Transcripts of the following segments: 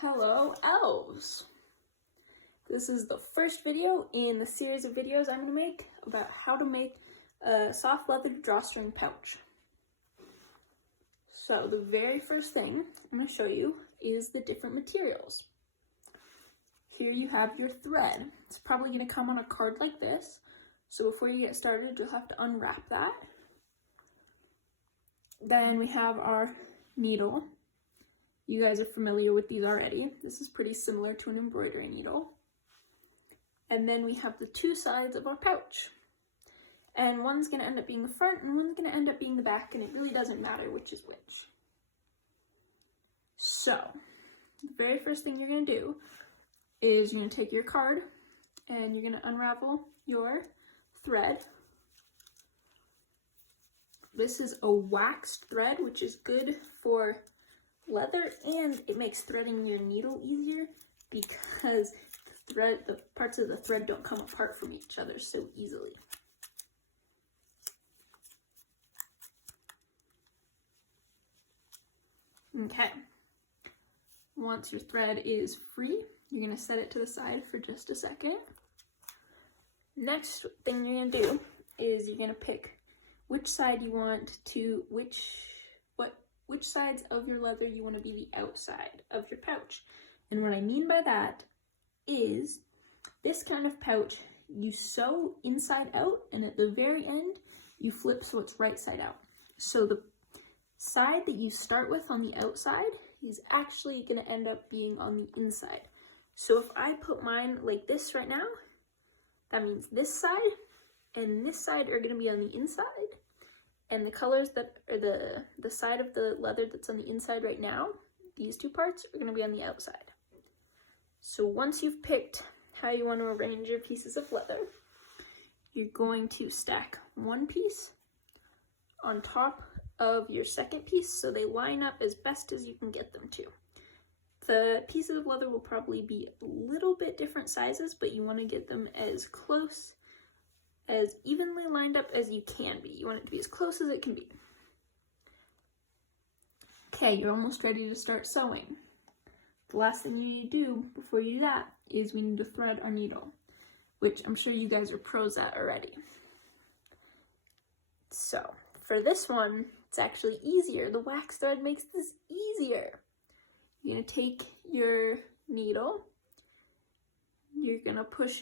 Hello, elves! This is the first video in the series of videos I'm going to make about how to make a soft leather drawstring pouch. So the very first thing I'm going to show you is the different materials. Here you have your thread. It's probably going to come on a card like this. So before you get started, you'll have to unwrap that. Then we have our needle. You guys are familiar with these already. This is pretty similar to an embroidery needle. And then we have the two sides of our pouch. And one's going to end up being the front and one's going to end up being the back, and it really doesn't matter which is which. So, the very first thing you're going to do is you're going to take your card and you're going to unravel your thread. This is a waxed thread, which is good for leather, and it makes threading your needle easier because the parts of the thread don't come apart from each other so easily. Okay, once your thread is free, you're going to set it to the side for just a second. Next thing you're going to do is you're going to pick which side you want to, which sides of your leather you want to be the outside of your pouch. And what I mean by that is this kind of pouch, you sew inside out, and at the very end, you flip so it's right side out. So the side that you start with on the outside is actually going to end up being on the inside. So if I put mine like this right now, that means this side and this side are going to be on the inside. And the colors that are the side of the leather that's on the inside right now, these two parts are going to be on the outside. So once you've picked how you want to arrange your pieces of leather, you're going to stack one piece on top of your second piece so they line up as best as you can get them to. The pieces of leather will probably be a little bit different sizes, but you want to get them as close, as evenly lined up as you can be. You want it to be as close as it can be. Okay, you're almost ready to start sewing. The last thing you need to do before you do that is we need to thread our needle, which I'm sure you guys are pros at already. So for this one, it's actually easier. The wax thread makes this easier. You're going to take your needle, you're going to push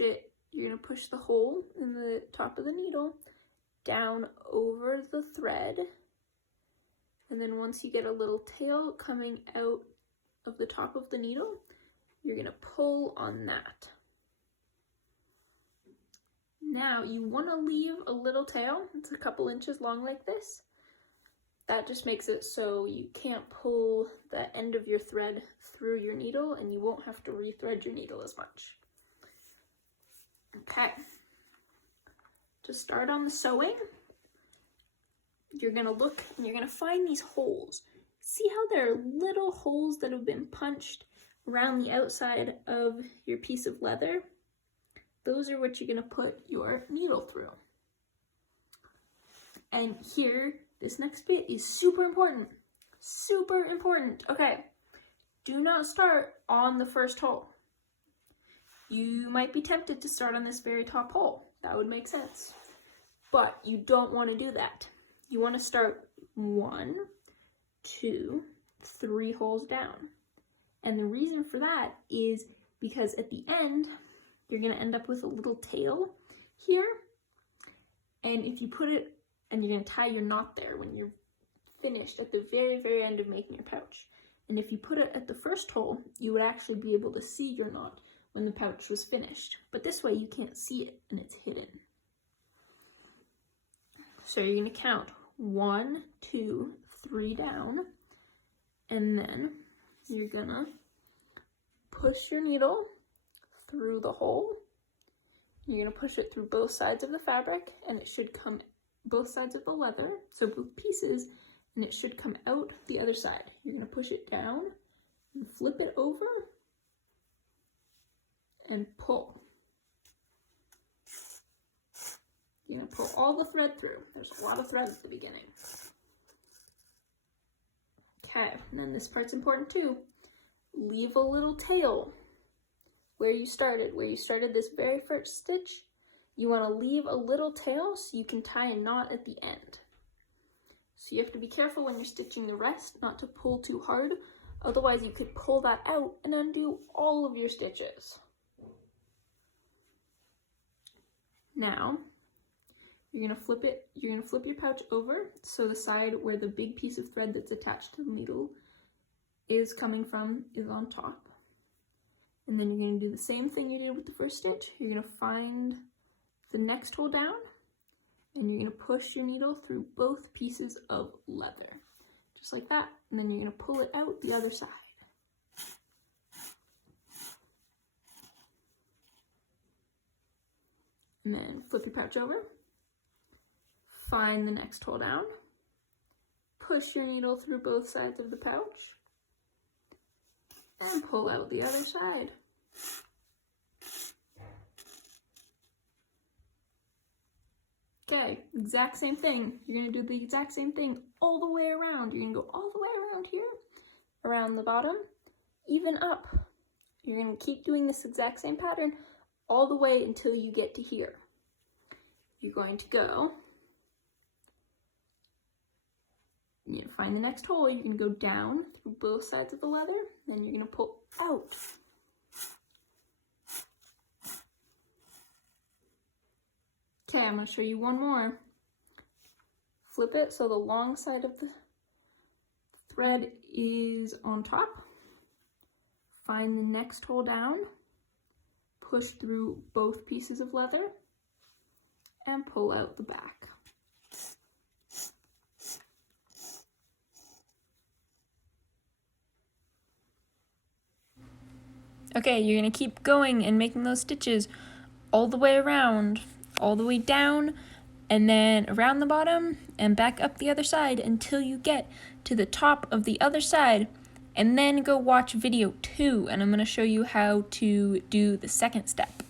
the hole in the top of the needle down over the thread, and then once you get a little tail coming out of the top of the needle, you're going to pull on that. Now you want to leave a little tail. It's a couple inches long like this. That just makes it so you can't pull the end of your thread through your needle, and you won't have to rethread your needle as much. Okay, to start on the sewing, you're going to look and you're going to find these holes. See how there are little holes that have been punched around the outside of your piece of leather? Those are what you're going to put your needle through. And here, this next bit is super important. Super important. Okay, do not start on the first hole. You might be tempted to start on this very top hole. That would make sense. But you don't want to do that. You want to start 1, 2, 3 holes down. And the reason for that is because at the end, you're going to end up with a little tail here. And if you put it, and you're going to tie your knot there when you're finished at the very, very end of making your pouch. And if you put it at the first hole, you would actually be able to see your knot when the pouch was finished. But this way you can't see it and it's hidden. So you're going to count 1, 2, 3 down, and then you're going to push your needle through the hole. You're going to push it through both sides of the fabric, and it should come both sides of the leather, so both pieces, and it should come out the other side. You're going to push it down and flip it over and pull. You're going to pull all the thread through. There's a lot of thread at the beginning. Okay, and then this part's important too. leave a little tail where you started this very first stitch. You want to leave a little tail so you can tie a knot at the end. So you have to be careful when you're stitching the rest not to pull too hard, otherwise you could pull that out and undo all of your stitches. Now, you're gonna flip your pouch over so the side where the big piece of thread that's attached to the needle is coming from is on top. And then you're gonna do the same thing you did with the first stitch. You're gonna find the next hole down, and you're gonna push your needle through both pieces of leather, just like that. And then you're gonna pull it out the other side. And then flip your pouch over, find the next hole down, push your needle through both sides of the pouch, and pull out the other side. Okay, exact same thing. You're gonna do the exact same thing all the way around. You're gonna go all the way around here, around the bottom, even up. You're gonna keep doing this exact same pattern all the way until you get to here. You're going to go, you're gonna find the next hole. You're gonna go down through both sides of the leather, then you're gonna pull out. Okay, I'm going to show you one more. Flip it so the long side of the thread is on top. Find the next hole down, push through both pieces of leather, and pull out the back. Okay, you're going to keep going and making those stitches all the way around, all the way down, and then around the bottom and back up the other side until you get to the top of the other side, and then go watch video 2, and I'm going to show you how to do the second step.